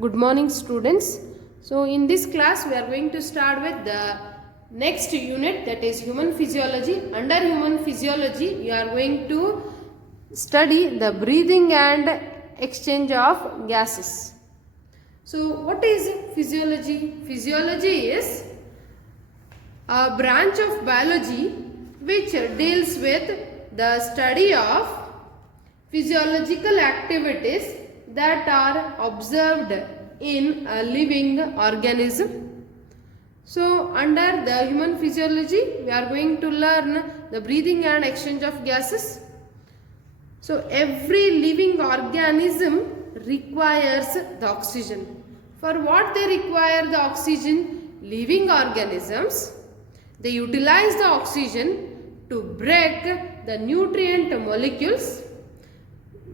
Good morning, students. So in this class we are going to start with the next unit, that is human physiology. Under human physiology we are going to study the breathing and exchange of gases. So what is physiology? Physiology is a branch of biology which deals with the study of physiological activities that are observed in a living organism. So under the human physiology we are going to learn the breathing and exchange of gases. So every living organism requires the oxygen. For what they require the oxygen? Living organisms, they utilize the oxygen to break the nutrient molecules.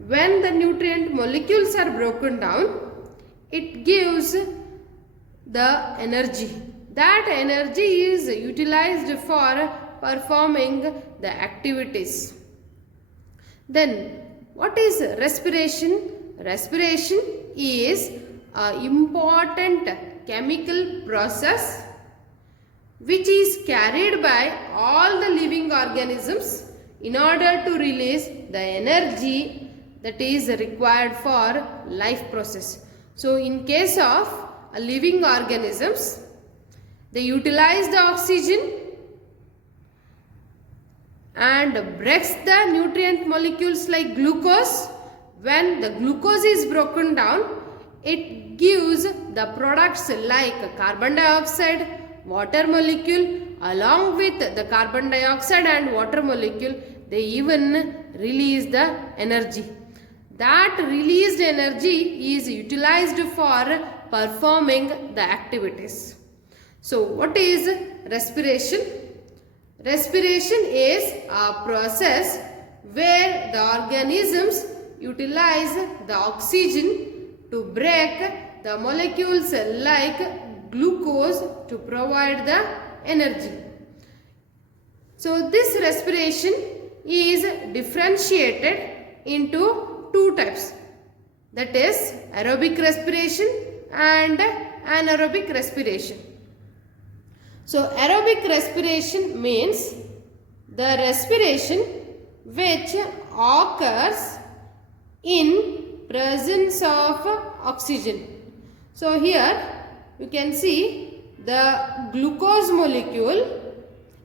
When the nutrient molecules are broken down, it gives the energy. That energy is utilized for performing the activities. Then what is respiration? Respiration is an important chemical process which is carried by all the living organisms in order to release the energy that is required for life process. So in case of living organisms, they utilize the oxygen and breaks the nutrient molecules like glucose. When the glucose is broken down, it gives the products like carbon dioxide, water molecule. Along with the carbon dioxide and water molecule, they even release the energy. That released energy is utilized for performing the activities. So what is respiration? Respiration is a process where the organisms utilize the oxygen to break the molecules like glucose to provide the energy. So this respiration is differentiated into two types, that is aerobic respiration and anaerobic respiration. So aerobic respiration means the respiration which occurs in presence of oxygen. So here you can see the glucose molecule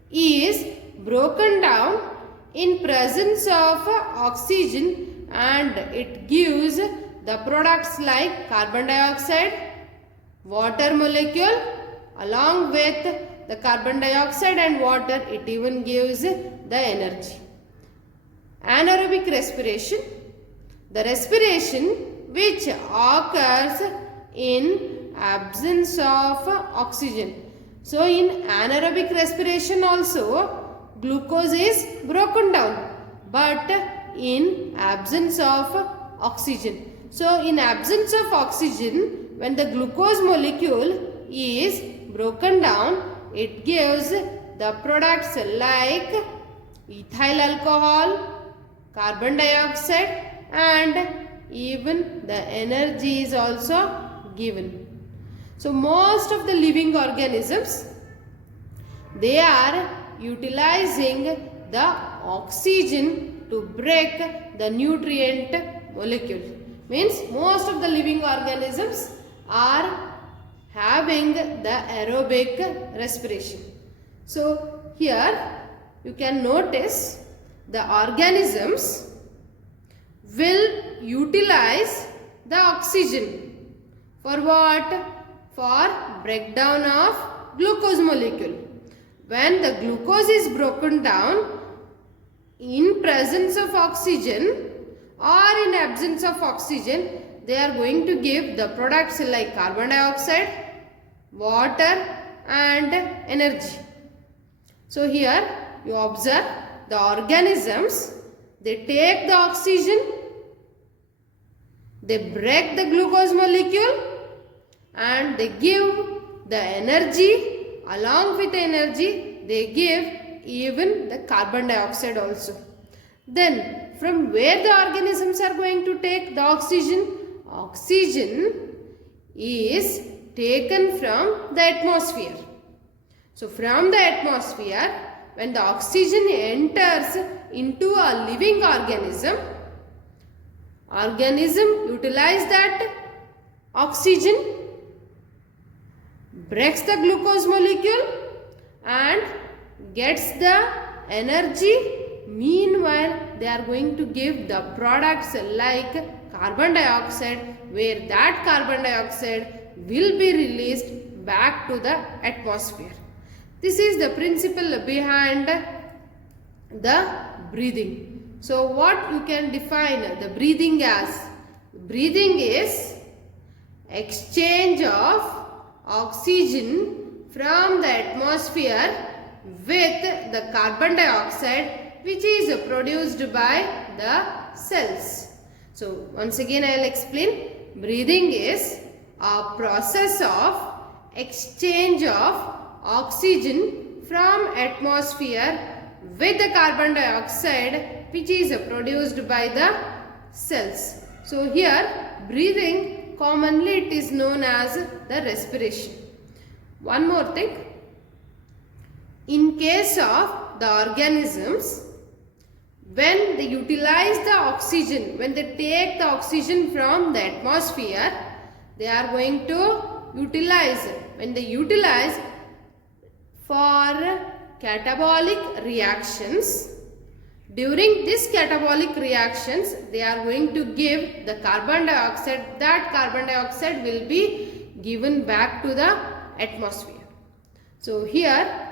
is broken down in presence of oxygen and it gives the products like carbon dioxide, water molecule. Along with the carbon dioxide and water, it even gives the energy. Anaerobic respiration, the respiration which occurs in absence of oxygen. So in anaerobic respiration also glucose is broken down, but in absence of oxygen. So in absence of oxygen, when the glucose molecule is broken down, it gives the products like ethyl alcohol, carbon dioxide, and even the energy is also given. So most of the living organisms, they are utilizing the oxygen to break the nutrient molecule. Means most of the living organisms are having the aerobic respiration. So here you can notice the organisms will utilize the oxygen for what? For breakdown of glucose molecule. When the glucose is broken down in presence of oxygen or in absence of oxygen, they are going to give the products like carbon dioxide, water and energy. So here you observe the organisms, they take the oxygen, they break the glucose molecule and they give the energy. Along with the energy, they give even the carbon dioxide also. Then from where the organisms are going to take the oxygen? Oxygen is taken from the atmosphere. So from the atmosphere, when the oxygen enters into a living organism utilize that oxygen, breaks the glucose molecule and gets the energy. Meanwhile, they are going to give the products like carbon dioxide, where that carbon dioxide will be released back to the atmosphere. This is the principle behind the breathing. So what you can define the breathing as? Breathing is exchange of oxygen from the atmosphere with the carbon dioxide which is produced by the cells. So once again I will explain. Breathing is a process of exchange of oxygen from atmosphere with the carbon dioxide which is produced by the cells. So here breathing, commonly it is known as the respiration. One more thing, in case of the organisms, when they utilize the oxygen, when they take the oxygen from the atmosphere, they are going to utilize, when they utilize for catabolic reactions, during this catabolic reactions they are going to give the carbon dioxide. That carbon dioxide will be given back to the atmosphere. So here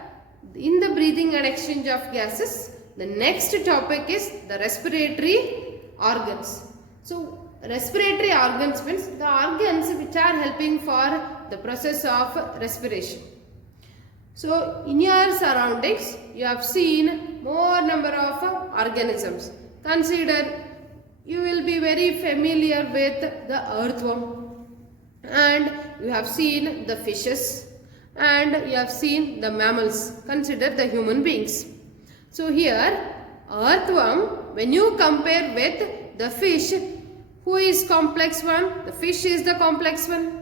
in the breathing and exchange of gases, the next topic is the respiratory organs. So respiratory organs means the organs which are helping for the process of respiration. So in your surroundings you have seen more number of organisms. Consider, you will be very familiar with the earthworm, and you have seen the fishes, and you have seen the mammals. Consider the human beings. So here earthworm, when you compare with the fish, who is complex one? The fish is the complex one.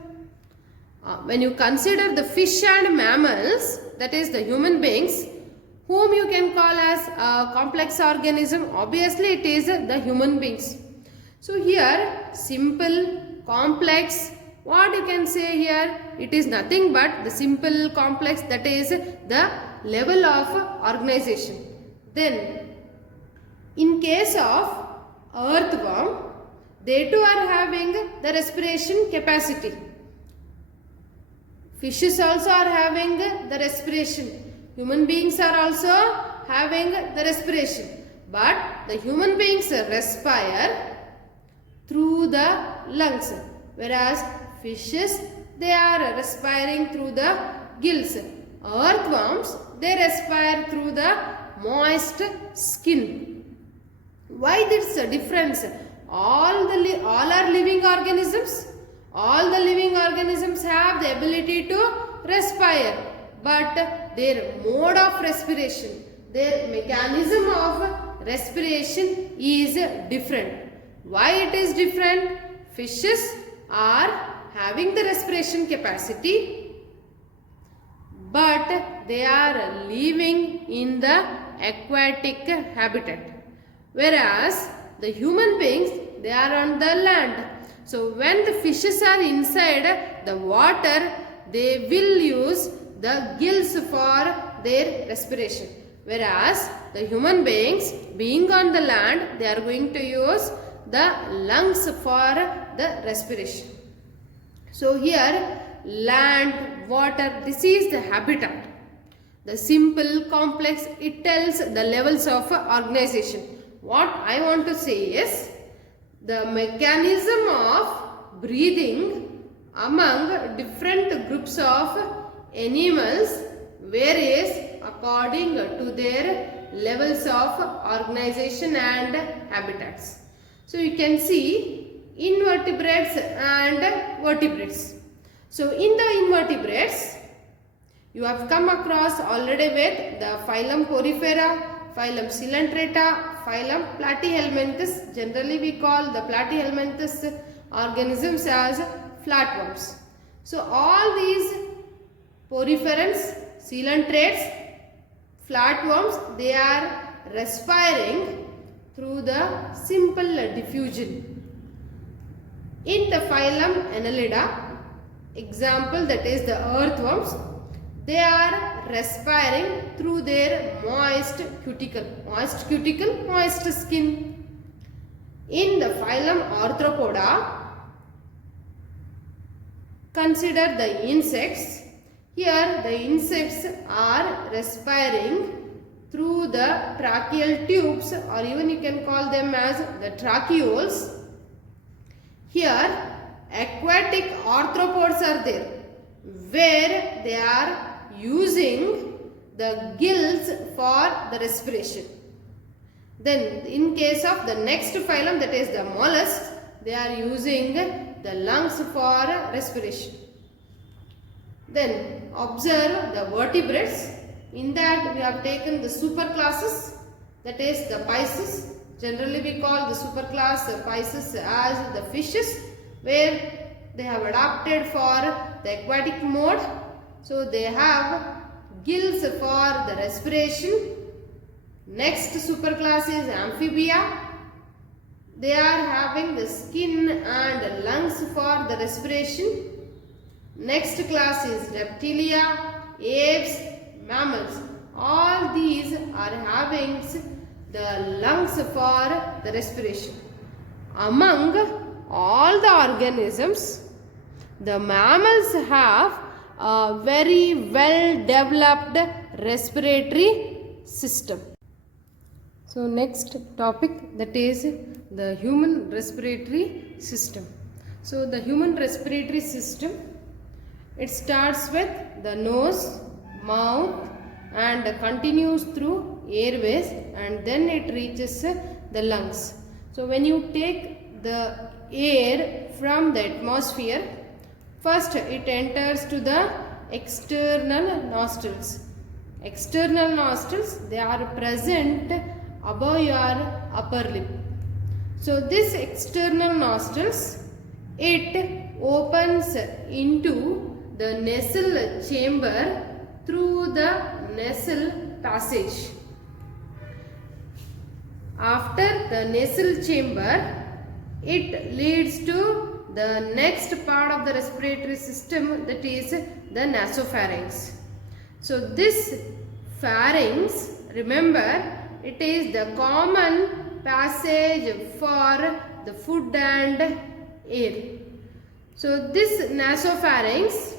When you consider the fish and mammals, that is the human beings, whom you can call as a complex organism, obviously it is the human beings. So here simple, complex, what you can say here, it is nothing but the simple, complex, that is the level of organization. Then in case of earthworm, they too are having the respiration capacity. Fishes also are having the respiration. Human beings are also having the respiration. But the human beings respire through the lungs, whereas fishes, they are respiring through the gills. Earthworms, they respire through the moist skin. Why this difference? All are living organisms. All the living organisms have the ability to respire, but their mode of respiration, their mechanism of respiration is different. Why it is different? Fishes are having the respiration capacity, but they are living in the aquatic habitat, whereas the human beings, they are on the land. So when the fishes are inside the water, they will use the gills for their respiration, whereas the human beings, being on the land, they are going to use the lungs for the respiration. So here land, water, this is the habitat. The simple, complex, it tells the levels of organization. What I want to say is, the mechanism of breathing among different groups of animals varies according to their levels of organization and habitats. So you can see invertebrates and vertebrates. So in the invertebrates, you have come across already with the phylum Porifera, phylum Coelenterata, phylum Platyhelminthes. Generally we call the Platyhelminthes organisms as flatworms. So all these poriferans, coelentrates, flatworms, they are respiring through the simple diffusion. In the phylum Annelida, example that is the earthworms, they are respiring through their moist cuticle, moist skin. In the phylum Arthropoda, consider the insects. Here the insects are respiring through the tracheal tubes, or even you can call them as the tracheoles. Here aquatic arthropods are there, where they are using the gills for the respiration. Then in case of the next phylum, that is the mollusks, they are using the lungs for respiration. Then observe the vertebrates. In that we have taken the superclasses, that is the Pisces. Generally we call the superclass Pisces as the fishes, where they have adapted for the aquatic mode. So they have gills for the respiration. Next superclass is Amphibia. They are having the skin and lungs for the respiration. Next class is Reptilia, apes, mammals. All these are having the lungs for the respiration. Among all the organisms, the mammals have a very well developed respiratory system. So next topic, that is the human respiratory system. So the human respiratory system, it starts with the nose, mouth, and continues through airways, and then it reaches the lungs. So when you take the air from the atmosphere, first it enters to the external nostrils. External nostrils, they are present above your upper lip. So this external nostrils, it opens into the nasal chamber through the nasal passage. After the nasal chamber, it leads to the next part of the respiratory system, that is the nasopharynx. So this pharynx, remember, it is the common passage for the food and air. So this nasopharynx,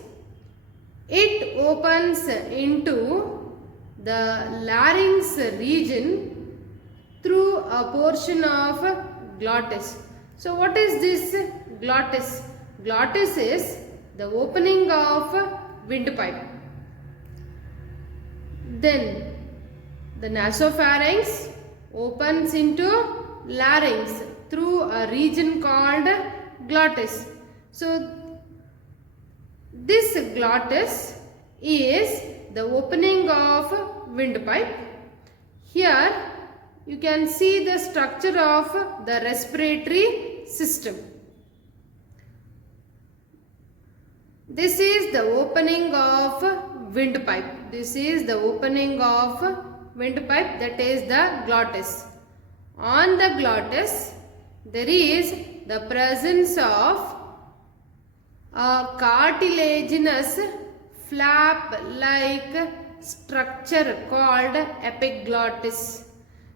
it opens into the larynx region through a portion of glottis. So what is this glottis? Glottis is the opening of windpipe. Then the nasopharynx opens into larynx through a region called glottis. So this glottis is the opening of windpipe. Here you can see the structure of the respiratory system. This is the opening of windpipe. This is the opening of windpipe, that is the glottis. On the glottis, there is the presence of a cartilaginous flap-like structure called epiglottis.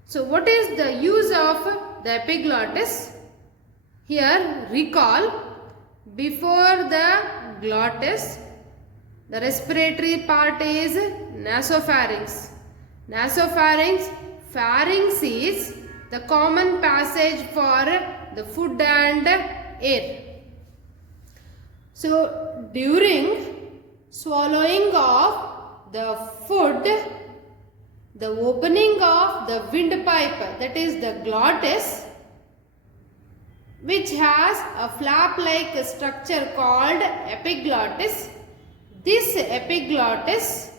So what is the use of the epiglottis? Here recall, before the glottis, the respiratory part is nasopharynx. Nasopharynx, pharynx is the common passage for the food and air. So during swallowing of the food, the opening of the windpipe, that is the glottis, which has a flap-like structure called epiglottis. This epiglottis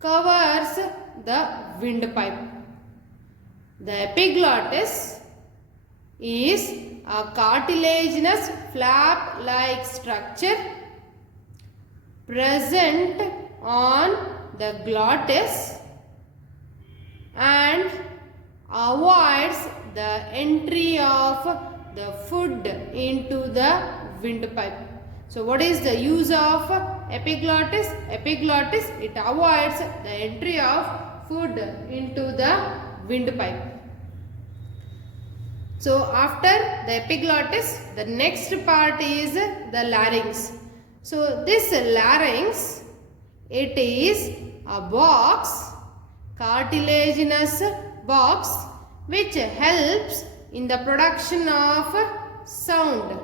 covers the windpipe. The epiglottis is a cartilaginous flap-like structure present on the glottis and avoids the entry of the food into the windpipe. So what is the use of epiglottis? Epiglottis, it avoids the entry of food into the windpipe. So after the epiglottis, the next part is the larynx. So this larynx, it is a box, cartilaginous box, which helps in the production of sound.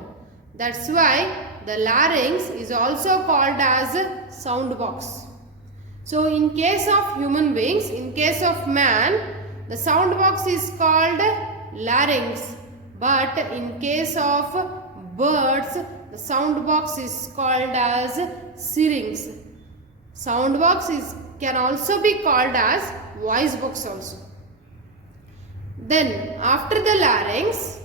That's why the larynx is also called as sound box. So in case of human beings, in case of man, the sound box is called larynx, but in case of birds, the sound box is called as syrinx. Sound box can also be called as voice box also. Then after the larynx,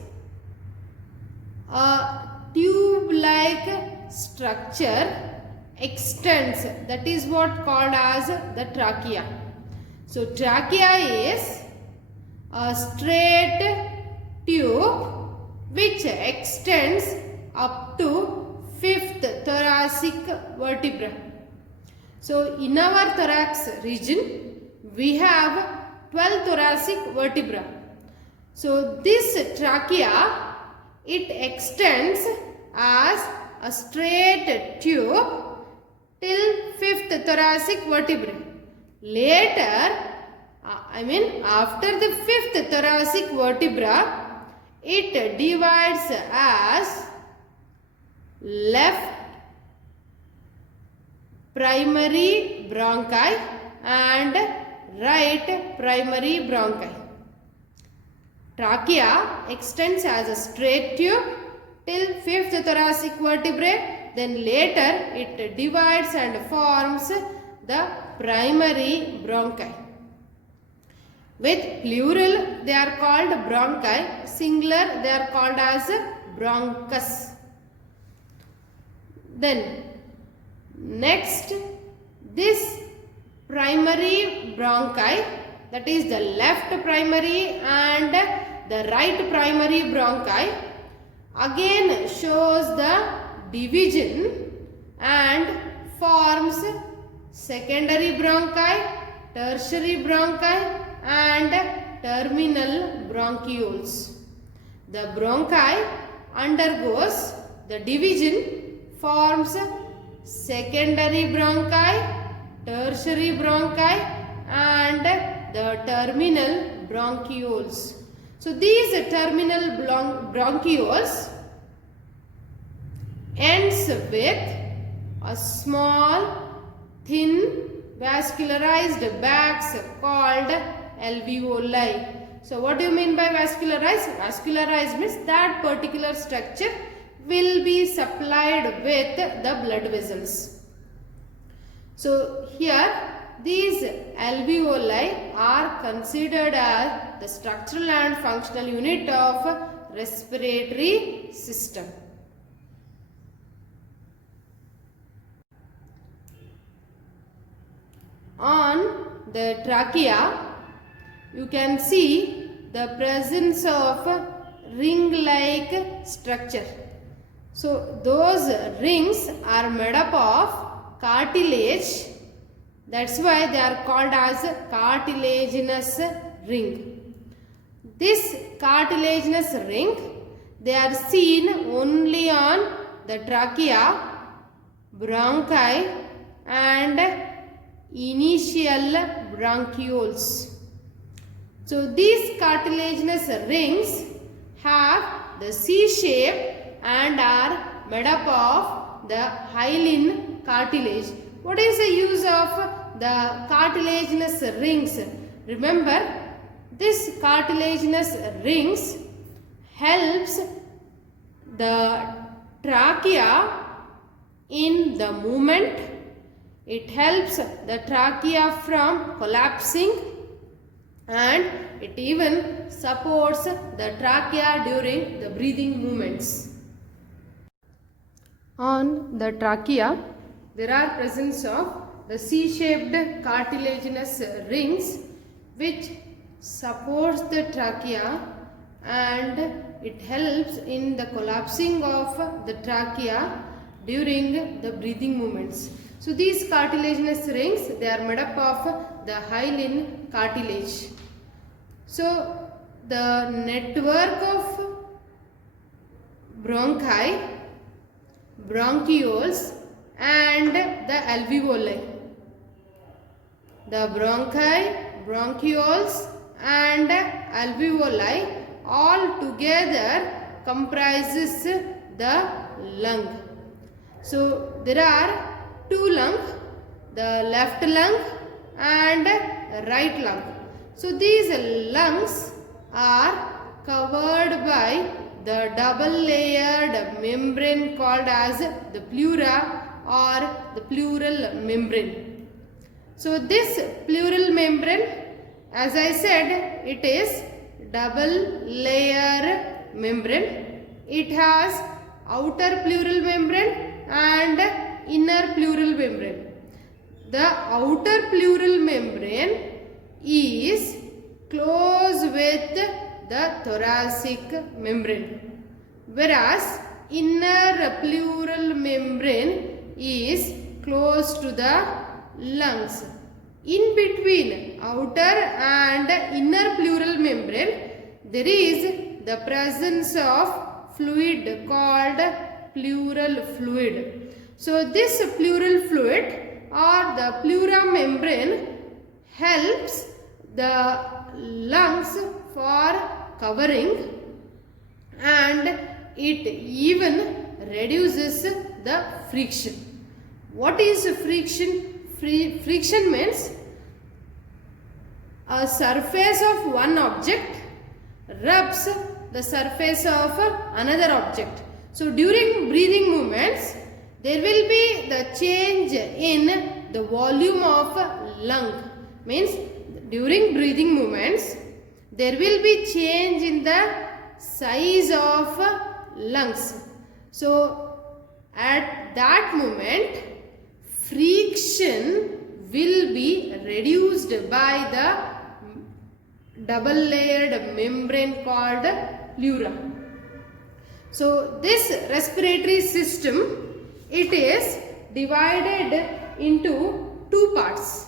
a tube-like structure extends, that is what called as the trachea. So trachea is a straight tube which extends up to 5th thoracic vertebra. So in our thorax region we have 12 thoracic vertebra. So this trachea, it extends as a straight tube till 5th thoracic vertebra. Later, after the 5th thoracic vertebra, it divides as left primary bronchi and right primary bronchi. Trachea extends as a straight tube till 5th thoracic vertebrae, then later it divides and forms the primary bronchi. With plural they are called bronchi, singular they are called as bronchus. Then next, this primary bronchi, that is the left primary and the right primary bronchi, again shows the division and forms secondary bronchi, tertiary bronchi and terminal bronchioles. The bronchi undergoes the division, forms secondary bronchi, tertiary bronchi and the terminal bronchioles. So these terminal bronchioles ends with a small thin vascularized bags called alveoli. So what do you mean by vascularized? Vascularized means that particular structure will be supplied with the blood vessels. So here these alveoli are considered as the structural and functional unit of respiratory system. On the trachea, you can see the presence of ring-like structure. So those rings are made up of cartilage. That's why they are called as cartilaginous ring. This cartilaginous ring, they are seen only on the trachea, bronchi and initial bronchioles. So these cartilaginous rings have the C shape and are made up of the hyaline cartilage. What is the use of the cartilaginous rings? Remember, this cartilaginous rings helps the trachea in the movement. It helps the trachea from collapsing and it even supports the trachea during the breathing movements. On the trachea, there are presence of the C-shaped cartilaginous rings which supports the trachea, and it helps in the collapsing of the trachea during the breathing movements. So these cartilaginous rings, they are made up of the hyaline cartilage. So the network of bronchi, bronchioles and the alveoli. The bronchi, bronchioles and alveoli all together comprises the lung. So there are two lungs, the left lung and right lung. So these lungs are covered by the double layered membrane called as the pleura or the pleural membrane. So this pleural membrane, as I said, it is double layer membrane. It has outer pleural membrane and inner pleural membrane. The outer pleural membrane is close with the thoracic membrane, whereas inner pleural membrane is close to the lungs. In between outer and inner pleural membrane, there is the presence of fluid called pleural fluid. So this pleural fluid or the pleura membrane helps the lungs for covering, and it even reduces the friction. What is friction? Friction means a surface of one object rubs the surface of another object. So during breathing movements, there will be the change in the volume of lung. Means during breathing movements, there will be change in the size of lungs. So at that moment, friction will be reduced by the double layered membrane called pleura. So this respiratory system, it is divided into two parts.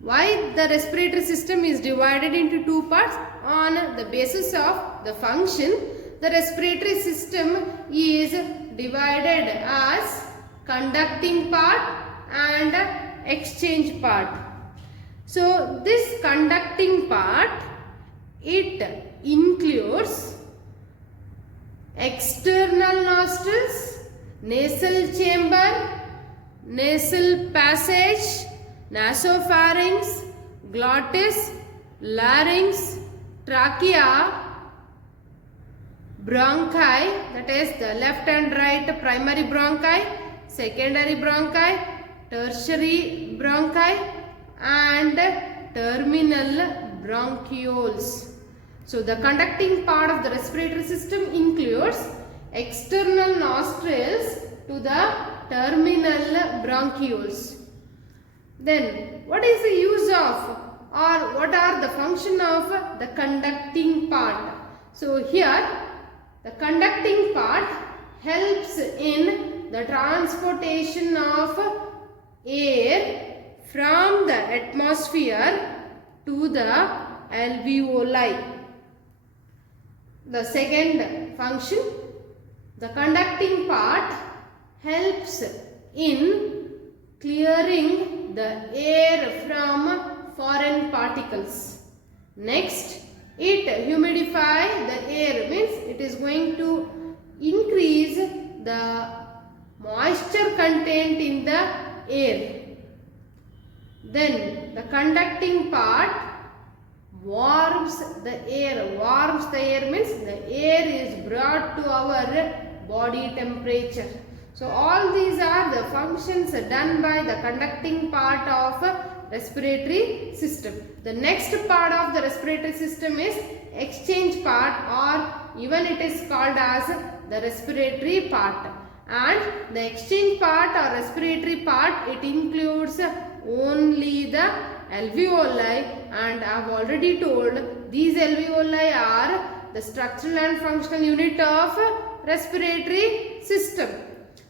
Why the respiratory system is divided into two parts? On the basis of the function, the respiratory system is divided as conducting part and exchange part. So this conducting part, it includes external nostrils, nasal chamber, nasal passage, nasopharynx, glottis, larynx, trachea, bronchi, that is the left and right primary bronchi, secondary bronchi, tertiary bronchi and terminal bronchioles. So the conducting part of the respiratory system includes external nostrils to the terminal bronchioles. Then what is the use of, or what are the function of the conducting part? So here the conducting part helps in the transportation of air from the atmosphere to the alveoli. The second function, the conducting part helps in clearing the air from foreign particles. Next, it humidify the air, means it is going to increase the moisture content in the air. Then the conducting part warms the air. Warms the air means the air is brought to our body temperature. So all these are the functions done by the conducting part of respiratory system. The next part of the respiratory system is exchange part, or even it is called as the respiratory part. and the exchange part or respiratory part, it includes only the alveoli, and I have already told these alveoli are the structural and functional unit of respiratory system.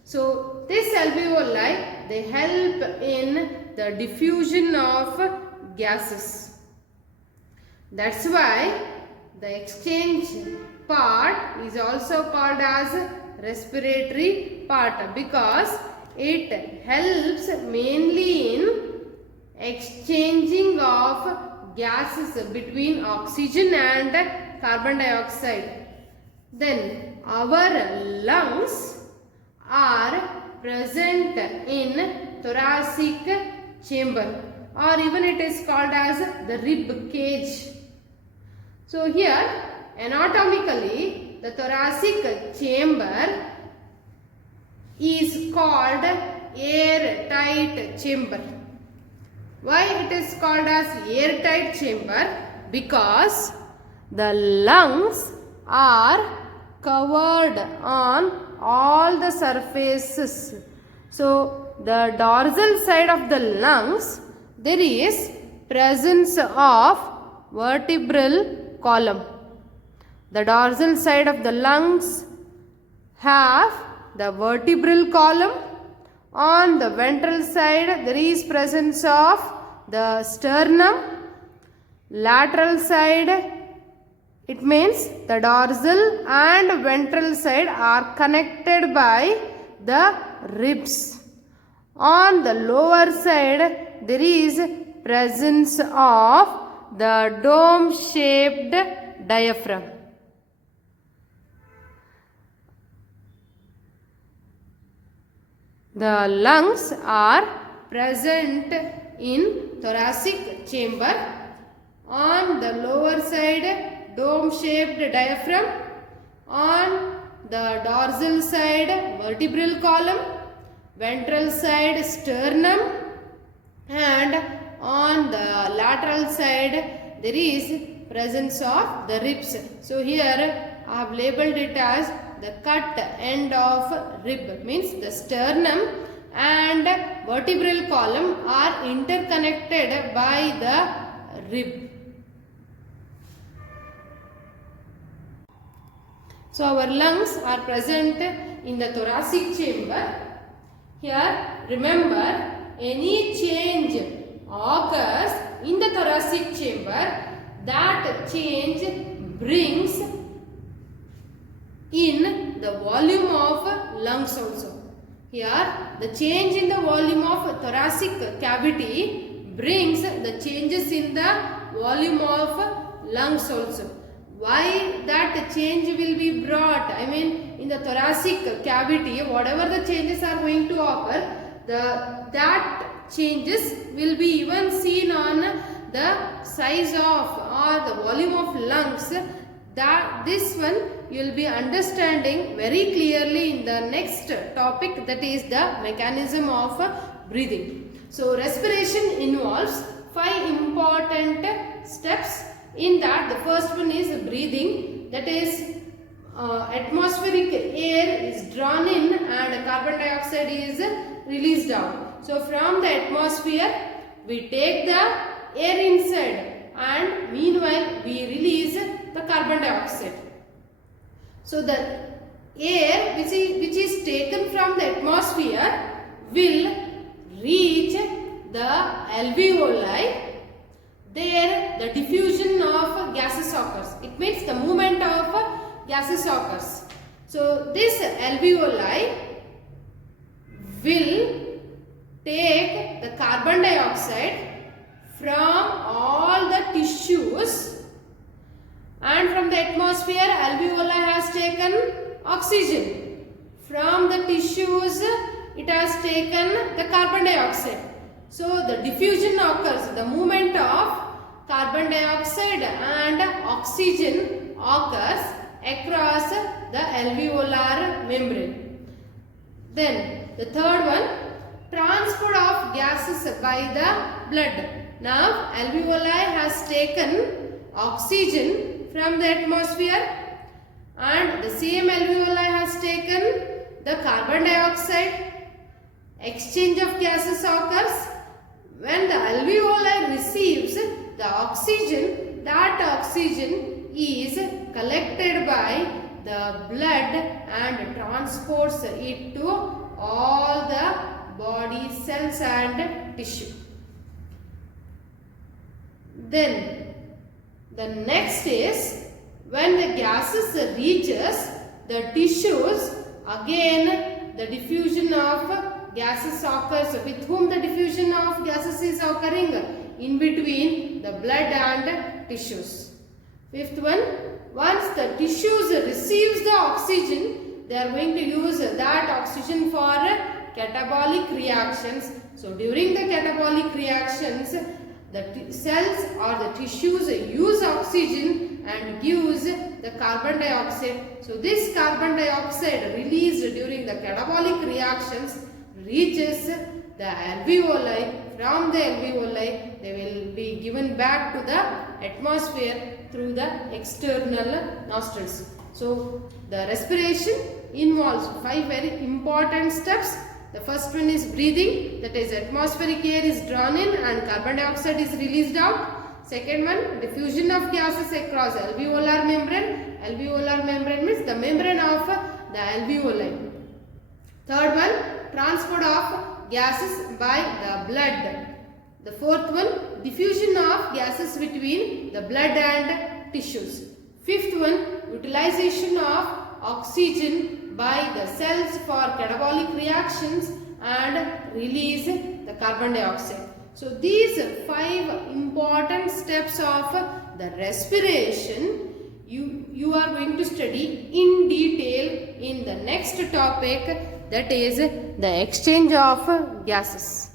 So this alveoli, they help in the diffusion of gases. That's why the exchange part is also called as respiratory part, because it helps mainly in exchanging of gases between oxygen and carbon dioxide. Then our lungs are present in thoracic chamber, or even it is called as the rib cage. So here anatomically the thoracic chamber is called airtight chamber. Why it is called as airtight chamber? Because the lungs are covered on all the surfaces. So the dorsal side of the lungs, there is presence of vertebral column. The dorsal side of the lungs have the vertebral column. On the ventral side, there is presence of the sternum. Lateral side, it means the dorsal and ventral side are connected by the ribs. On the lower side, there is presence of the dome-shaped diaphragm. The lungs are present in thoracic chamber. On the lower side, dome-shaped diaphragm. On the dorsal side, vertebral column. Ventral side, sternum. And on the lateral side, there is presence of the ribs. So here I have labeled it as the cut end of rib, means the sternum and vertebral column are interconnected by the rib. So our lungs are present in the thoracic chamber. Here remember, any change occurs in the thoracic chamber, that change brings in the volume of lungs also. Here the change in the volume of thoracic cavity brings the changes in the volume of lungs also. Why that change will be brought? I mean, in the thoracic cavity, whatever the changes are going to occur, that changes will be even seen on the size of or the volume of lungs. That this one you will be understanding very clearly in the next topic, that is the mechanism of breathing. So respiration involves 5 important steps. In that, the first one is breathing, that is atmospheric air is drawn in and carbon dioxide is released out. So from the atmosphere we take the air inside and meanwhile we release the carbon dioxide. So the air which is taken from the atmosphere will reach the alveoli. There the diffusion of gases occurs. It means the movement of gases occurs. So this alveoli will take the carbon dioxide from all the tissues, and from the atmosphere alveoli has taken oxygen. From the tissues it has taken the carbon dioxide. So the diffusion occurs, the movement of carbon dioxide and oxygen occurs across the alveolar membrane. Then the third one, transport of gases by the blood. Now alveoli has taken oxygen from the atmosphere and the same alveoli has taken the carbon dioxide. Exchange of gases occurs when the alveoli receives the oxygen. That oxygen is collected by the blood and transports it to all the body cells and tissue. Then the next is when the gases reaches the tissues, again the diffusion of gases occurs. With whom the diffusion of gases is occurring? In between the blood and tissues. Fifth one, once the tissues receives the oxygen, they are going to use that oxygen for catabolic reactions. So during the catabolic reactions, the cells or the tissues use oxygen and gives the carbon dioxide. So this carbon dioxide released during the catabolic reactions reaches the alveoli. From the alveoli, they will be given back to the atmosphere through the external nostrils. So the respiration involves 5 very important steps. The first one is breathing, that is atmospheric air is drawn in and carbon dioxide is released out. Second one, diffusion of gases across alveolar membrane. Alveolar membrane means the membrane of the alveoli. Third one, transport of gases by the blood. The fourth one, diffusion of gases between the blood and tissues. Fifth one, utilization of oxygen by the cells for catabolic reactions and release the carbon dioxide. So these 5 important steps of the respiration you are going to study in detail in the next topic, that is the exchange of gases.